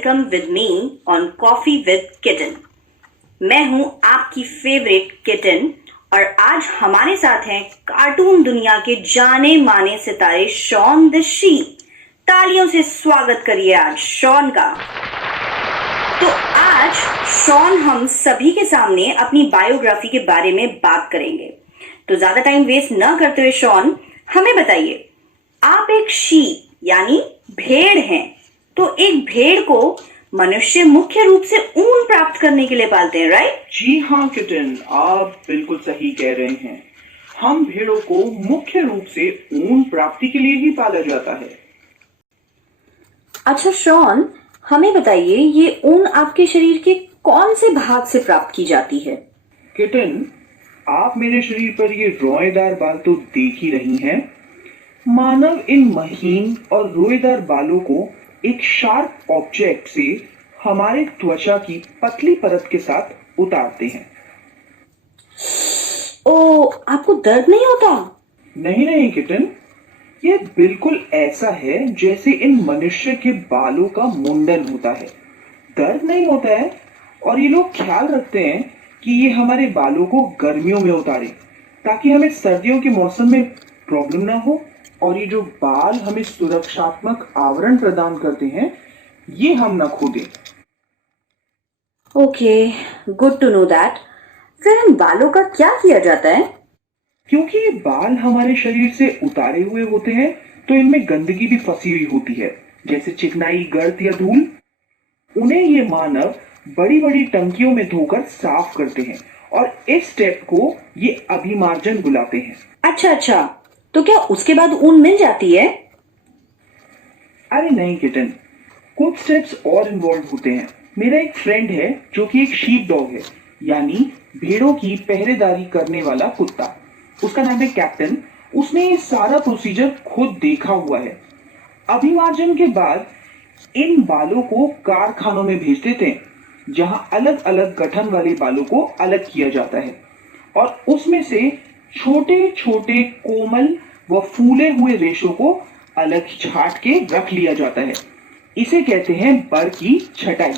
Welcome with me on coffee with kitten. मैं हूं आपकी फेवरेट किटन और आज हमारे साथ हैं कार्टून दुनिया के जाने माने सितारे शॉन द शीप। तालियों से स्वागत करिए आज शॉन का। तो आज शॉन हम सभी के सामने अपनी बायोग्राफी के बारे में बात करेंगे। तो ज्यादा टाइम वेस्ट न करते हुए शॉन हमें बताइए, आप एक शीप यानी भेड़ हैं, तो एक भेड़ को मनुष्य मुख्य रूप से ऊन प्राप्त करने के लिए पालते हैं, राइट? जी हाँ किटन, आप बिल्कुल सही कह रहे हैं। हम भेड़ों को मुख्य रूप से ऊन प्राप्ति के लिए ही पाला जाता है। अच्छा शॉन, हमें बताइए ये ऊन आपके शरीर के कौन से भाग से प्राप्त की जाती है? किटन, आप मेरे शरीर पर ये रोएदार बाल तो देख ही रही हैं। मानव इन महीन और रोएदार बालों को एक शार्प ऑब्जेक्ट से हमारे त्वचा की पतली परत के साथ उतारते हैं। ओ, आपको दर्द नहीं होता? नहीं किटन, ये बिल्कुल ऐसा है जैसे इन मनुष्य के बालों का मुंडन होता है। दर्द नहीं होता है और ये लोग ख्याल रखते हैं कि ये हमारे बालों को गर्मियों में उतारे ताकि हमें सर्दियों के मौसम में प्रॉब्लम ना हो, और ये जो बाल हमें सुरक्षात्मक आवरण प्रदान करते हैं ये हम ना खो दें। Okay, good to know that. फिर इन बालों का क्या किया जाता है? क्योंकि ये बाल हमारे शरीर से उतारे हुए होते हैं तो इनमें गंदगी भी फंसी हुई होती है, जैसे चिकनाई, गर्द या धूल। उन्हें ये मानव बड़ी बड़ी टंकियों में धोकर साफ करते हैं और इस स्टेप को ये अभिमार्जन बुलाते हैं। अच्छा, तो क्या उसके बाद ऊन मिल जाती है? अरे नहीं किटन, कुछ स्टेप्स और इन्वॉल्व होते हैं। मेरा एक फ्रेंड है जो कि एक शीप डॉग है, यानी भेड़ों की पहरेदारी करने वाला कुत्ता। उसका नाम है कैप्टन। उसने ये सारा प्रोसीजर खुद देखा हुआ है। अभिमार्जन के बाद इन बालों को कारखानों में भेज देते हैं, जहां अलग अलग गठन वाले बालों को अलग किया जाता है और उसमें से छोटे छोटे कोमल व फूले हुए रेशों को अलग छांट के रख लिया जाता है। इसे कहते हैं बर की छटाई।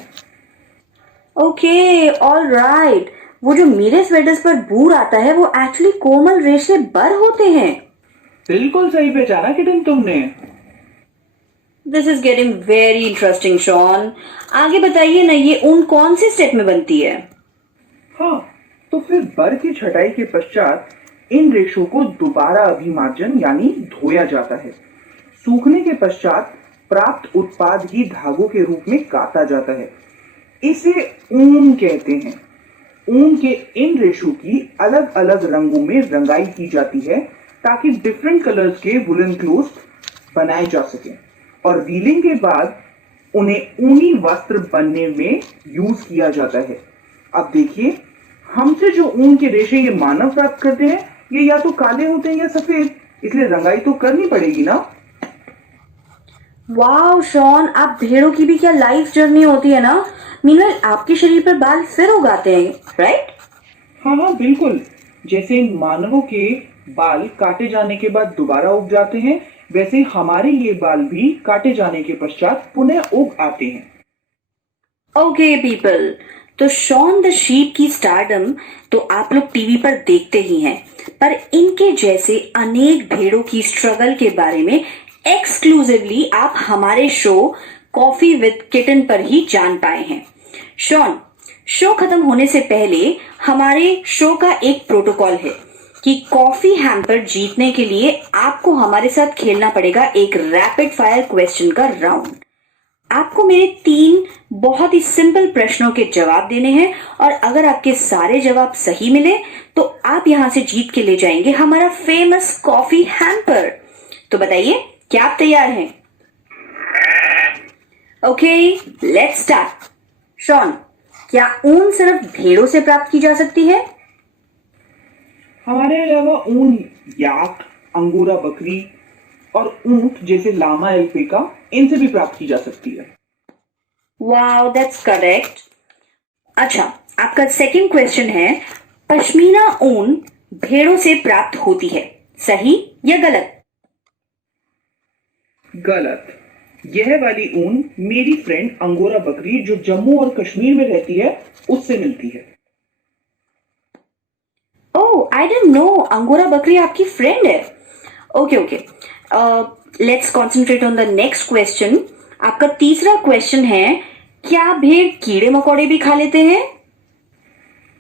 Okay, all right. वो जो मेरे स्वेटर्स पर बूर आता है वो एक्चुअली कोमल रेशे बर होते हैं। बिल्कुल सही पहचाना किटन तुमने। This is getting very interesting Shaun. आगे बताइए ना, ये ऊन कौन से स्टेप में बनती है? हाँ, तो फिर बर की छटाई के पश्चात इन रेशों को दोबारा अभिमार्जन यानी धोया जाता है। सूखने के पश्चात प्राप्त उत्पाद ही धागों के रूप में काता जाता है। इसे ऊन कहते हैं। ऊन के इन रेशों की अलग अलग रंगों में रंगाई की जाती है ताकि डिफरेंट कलर्स के वुलन क्लोथ्स बनाए जा सकें, और रीलिंग के बाद उन्हें ऊनी वस्त्र बनने में यूज किया जाता है। अब देखिए, हमसे जो ऊन के रेशे ये मानव प्राप्त करते हैं, ये या तो काले होते हैं या सफेद, इसलिए रंगाई तो करनी पड़ेगी ना। वाओ शॉन, आप भेड़ों की भी क्या लाइफ जर्नी होती है ना। मीनवाइल आपके शरीर पर बाल फिर उगाते हैं, राइट? हाँ बिल्कुल। जैसे इन मानवों के बाल काटे जाने के बाद दोबारा उग जाते हैं, वैसे हमारे ये बाल भी काटे जाने के पश्चात पुनः उग आते हैं। ओके पीपल, तो शॉन द शीप की स्टारडम तो आप लोग टीवी पर देखते ही हैं, पर इनके जैसे अनेक भेड़ों की स्ट्रगल के बारे में एक्सक्लूसिवली आप हमारे शो कॉफी विद किटन पर ही जान पाए हैं। शॉन, शो खत्म होने से पहले हमारे शो का एक प्रोटोकॉल है कि कॉफी हैम्पर जीतने के लिए आपको हमारे साथ खेलना पड़ेगा एक रैपिड फायर क्वेश्चन का राउंड। आपको मेरे 3 बहुत ही सिंपल प्रश्नों के जवाब देने हैं और अगर आपके सारे जवाब सही मिले तो आप यहां से जीत के ले जाएंगे हमारा फेमस कॉफी हैम्पर। तो बताइए, क्या आप तैयार हैं? Okay, let's start. शॉन, क्या ऊन सिर्फ भेड़ों से प्राप्त की जा सकती है? हमारे अलावा ऊन याक, अंगोरा बकरी और ऊंट जैसे लामा एल्पेका, इनसे भी प्राप्त की जा सकती है। Wow, that's correct. अच्छा, आपका सेकंड क्वेश्चन है, पश्मीना ऊन भेड़ों से प्राप्त होती है, सही या गलत? गलत। यह वाली ऊन मेरी फ्रेंड अंगोरा बकरी जो जम्मू और कश्मीर में रहती है उससे मिलती है। ओह, आई डिडंट नो अंगोरा बकरी आपकी फ्रेंड है। Okay okay, let's concentrate on the next question. आपका तीसरा क्वेश्चन है, क्या भेड़ कीड़े मकोड़े भी खा लेते हैं?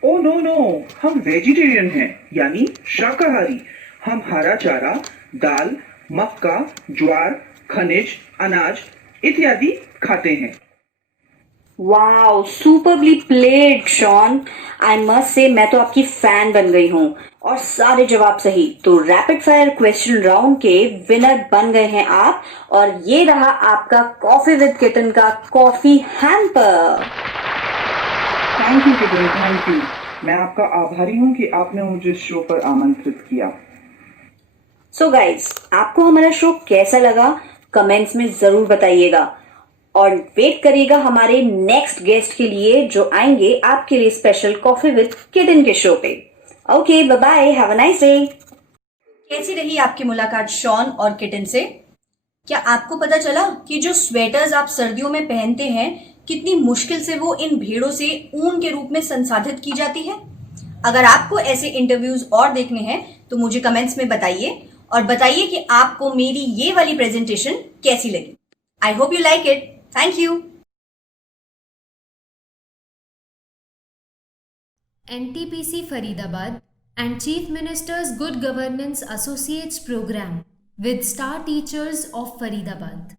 ओ नो नो, हम वेजिटेरियन हैं यानी शाकाहारी। हम हरा चारा, दाल, मक्का, ज्वार, खनिज, अनाज इत्यादि खाते हैं। Wow, superbly played Shaun. I must say मैं तो आपकी फैन बन गई हूँ और सारे जवाब सही। तो रैपिड फायर क्वेश्चन राउंड के विनर बन गए हैं आप, और ये रहा आपका कॉफी विद किटन का coffee hamper. Thank you Kiran, thank you. मैं आपका आभारी हूँ कि आपने मुझे इस शो पर आमंत्रित किया। सो गाइज, आपको हमारा शो कैसा लगा कमेंट्स में जरूर बताइएगा, और वेट करिएगा हमारे नेक्स्ट गेस्ट के लिए जो आएंगे आपके लिए स्पेशल कॉफी विद किटन के शो पे। Okay, bye bye, have a nice day. कैसी रही आपकी मुलाकात शॉन और किटन से? क्या आपको पता चला कि जो स्वेटर्स आप सर्दियों में पहनते हैं, कितनी मुश्किल से वो इन भेड़ों से ऊन के रूप में संसाधित की जाती है? अगर आपको ऐसे इंटरव्यूज और देखने हैं तो मुझे कमेंट्स में बताइए, और बताइए कि आपको मेरी ये वाली प्रेजेंटेशन कैसी लगी। I hope you like it. Thank you. NTPC Faridabad and Chief Minister's Good Governance Associates Program with Star Teachers of Faridabad.